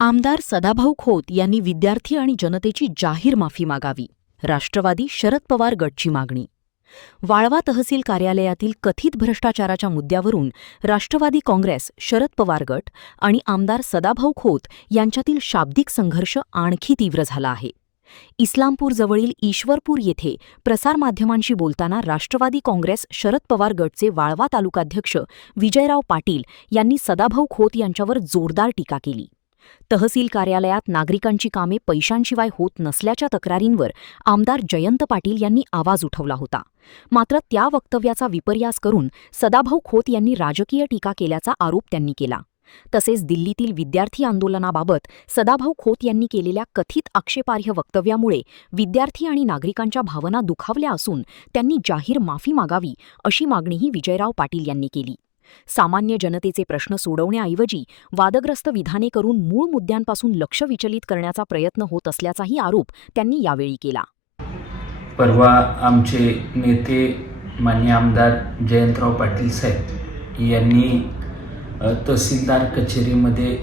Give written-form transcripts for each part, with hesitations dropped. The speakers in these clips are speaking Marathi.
आमदार सदाभाऊ खोत यांनी विद्यार्थी आणि जनतेची जाहीर माफी मागावी. राष्ट्रवादी शरद पवार गटची मागणी. वाळवा तहसील कार्यालयातील कथित भ्रष्टाचाराच्या मुद्द्यावरून राष्ट्रवादी काँग्रेस, शरद पवार गट आणि आमदार सदाभाऊ खोत यांच्यातील शाब्दिक संघर्ष आणखी तीव्र झाला आहे. इस्लामपूरजवळील ईश्वरपूर येथे प्रसारमाध्यमांशी बोलताना राष्ट्रवादी काँग्रेस, शरद पवार गटचे वाळवा तालुकाध्यक्ष विजयराव पाटील यांनी सदाभाऊ खोत यांच्यावर जोरदार टीका केली. तहसील कार्यालयात नागरिकांची कामे पैशांशिवाय होत नसल्याच्या तक्रारींवर आमदार जयंत पाटील यांनी आवाज उठवला होता. मात्र त्या वक्तव्याचा विपर्यास करून सदाभाऊ खोत यांनी राजकीय टीका केल्याचा आरोप त्यांनी केला. तसेच दिल्लीतील विद्यार्थी आंदोलनाबाबत सदाभाऊ खोत यांनी केलेल्या कथित आक्षेपार्ह वक्तव्यामुळे विद्यार्थी आणि नागरिकांच्या भावना दुखावल्या असून त्यांनी जाहीर माफी मागावी अशी मागणीही विजयराव पाटील यांनी केली. सामान्य जनतेचे प्रश्न सोडवण्याऐवजी वादग्रस्त विधाने करून मूळ मुद्द्यांपासून लक्ष विचलित करण्याचा प्रयत्न होत असल्याचाही आरोप त्यांनी यावेळी केला. परवा आमचे नेते माननीय आमदार जयंतराव पाटील साहेब यांनी तहसीलदार कचेरीमध्ये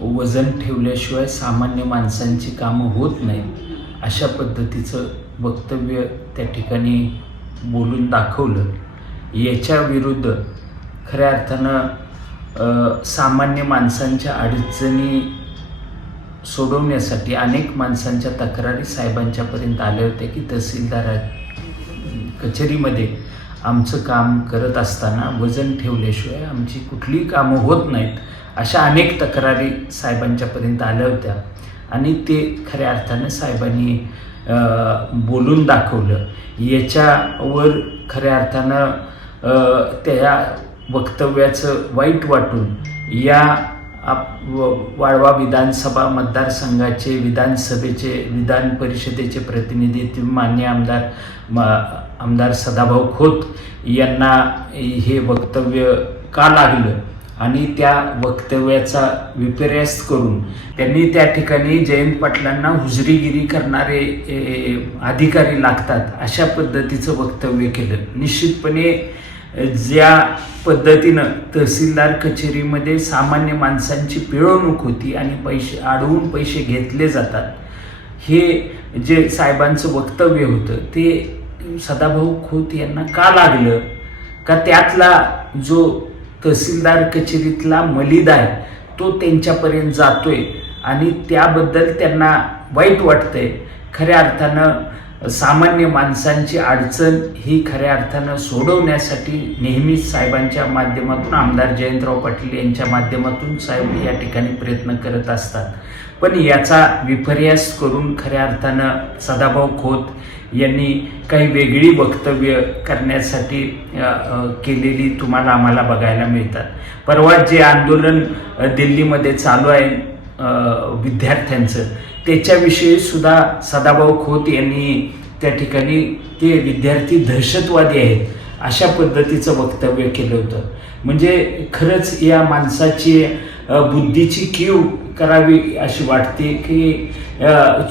वजन ठेवल्याशिवाय सामान्य माणसांची कामं होत नाहीत अशा पद्धतीचं वक्तव्य त्या ठिकाणी बोलून दाखवलं. याच्या विरुद्ध खऱ्या अर्थानं सामान्य माणसांच्या अडचणी सोडवण्यासाठी अनेक माणसांच्या तक्रारी साहेबांच्यापर्यंत आल्या होत्या की तहसीलदार कचेरीमध्ये आमचं काम करत असताना वजन ठेवल्याशिवाय आमची कुठलीही कामं होत नाहीत अशा अनेक तक्रारी साहेबांच्यापर्यंत आल्या होत्या आणि ते खऱ्या अर्थानं साहेबांनी बोलून दाखवलं. याच्यावर खऱ्या अर्थानं त्या वक्तव्याचं वाईट वाटून या वाळवा विधानसभा मतदारसंघाचे विधानसभेचे विधान परिषदेचे प्रतिनिधी माननीय आमदार सदाभाऊ खोत यांना हे वक्तव्य का लागलं आणि त्या वक्तव्याचा विपर्यास करून त्यांनी त्या ठिकाणी जयंत पाटलांना हुजरीगिरी करणारे अधिकारी लागतात अशा पद्धतीचं वक्तव्य केलं. निश्चितपणे ज्या पद्धतीनं तहसीलदार कचेरीमध्ये सामान्य माणसांची पिळवणूक होती आणि पैसे अडवून पैसे घेतले जातात, हे जे साहेबांचं वक्तव्य होतं ते सदाभाऊ खोत यांना का लागलं? का त्यातला जो तहसीलदार कचेरीतला मलिदा आहे तो त्यांच्यापर्यंत जातोय आणि त्याबद्दल त्यांना वाईट वाटतंय. खऱ्या अर्थानं सामान्य माणसांची अडचण ही खऱ्या अर्थानं सोडवण्यासाठी नेहमीच साहेबांच्या माध्यमातून आमदार जयंतराव पाटील यांच्या माध्यमातून साहेब या ठिकाणी प्रयत्न करत असतात. पण याचा विपर्यास करून खऱ्या अर्थानं सदाभाऊ खोत यांनी काही वेगळी वक्तव्य करण्यासाठी केलेली आम्हाला बघायला मिळतात. परवा जे आंदोलन दिल्लीमध्ये चालू आहे विद्यार्थ्यांचं, त्याच्याविषयी सुद्धा सदाभाऊ खोत यांनी त्या ठिकाणी ते विद्यार्थी दहशतवादी आहेत अशा पद्धतीचं वक्तव्य केलं होतं. म्हणजे खरंच या माणसाची बुद्धीची कीव करावी अशी वाटते की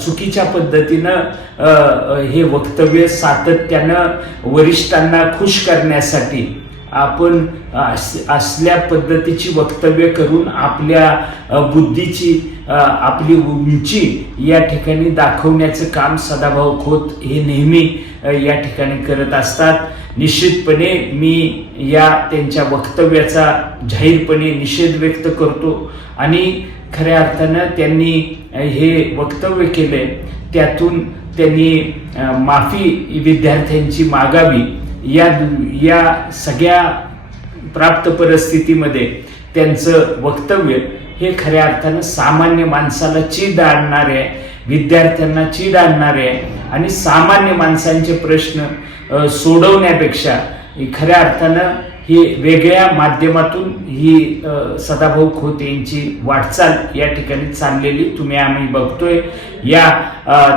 चुकीच्या पद्धतीनं हे वक्तव्य सातत्यानं वरिष्ठांना खुश करण्यासाठी आपण असल्या पद्धतीची वक्तव्य करून आपल्या बुद्धीची आपली उंची या ठिकाणी दाखवण्याचं काम सदाभाऊ खोत हे नेहमी या ठिकाणी करत असतात. निश्चितपणे मी या त्यांच्या वक्तव्याचा जाहीरपणे निषेध व्यक्त करतो आणि खऱ्या अर्थानं त्यांनी हे वक्तव्य केले त्यातून त्यांनी माफी विद्यार्थ्यांची मागावी. या सगळ्या प्राप्त परिस्थितीमध्ये त्यांचं वक्तव्य हे खऱ्या अर्थानं सामान्य माणसाला चीड आणणारे आहे, विद्यार्थ्यांना चीड आणणारे आहे आणि सामान्य माणसांचे प्रश्न सोडवण्यापेक्षा खऱ्या अर्थानं ही वेगळ्या माध्यमातून ही सदाभाऊ खोत यांची वाटचाल या ठिकाणी चाललेली आम्ही बघतोय. या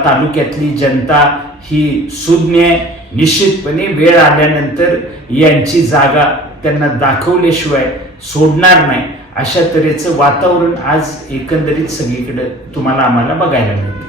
तालुक्यातली जनता ही सुज्ञ आहे. निश्चितपणे वेळ आल्यानंतर यांची जागा त्यांना दाखवल्याशिवाय सोडणार नाही अशा तऱ्हेचं वातावरण आज एकंदरीत सगळीकडे आम्हाला बघायला मिळतं.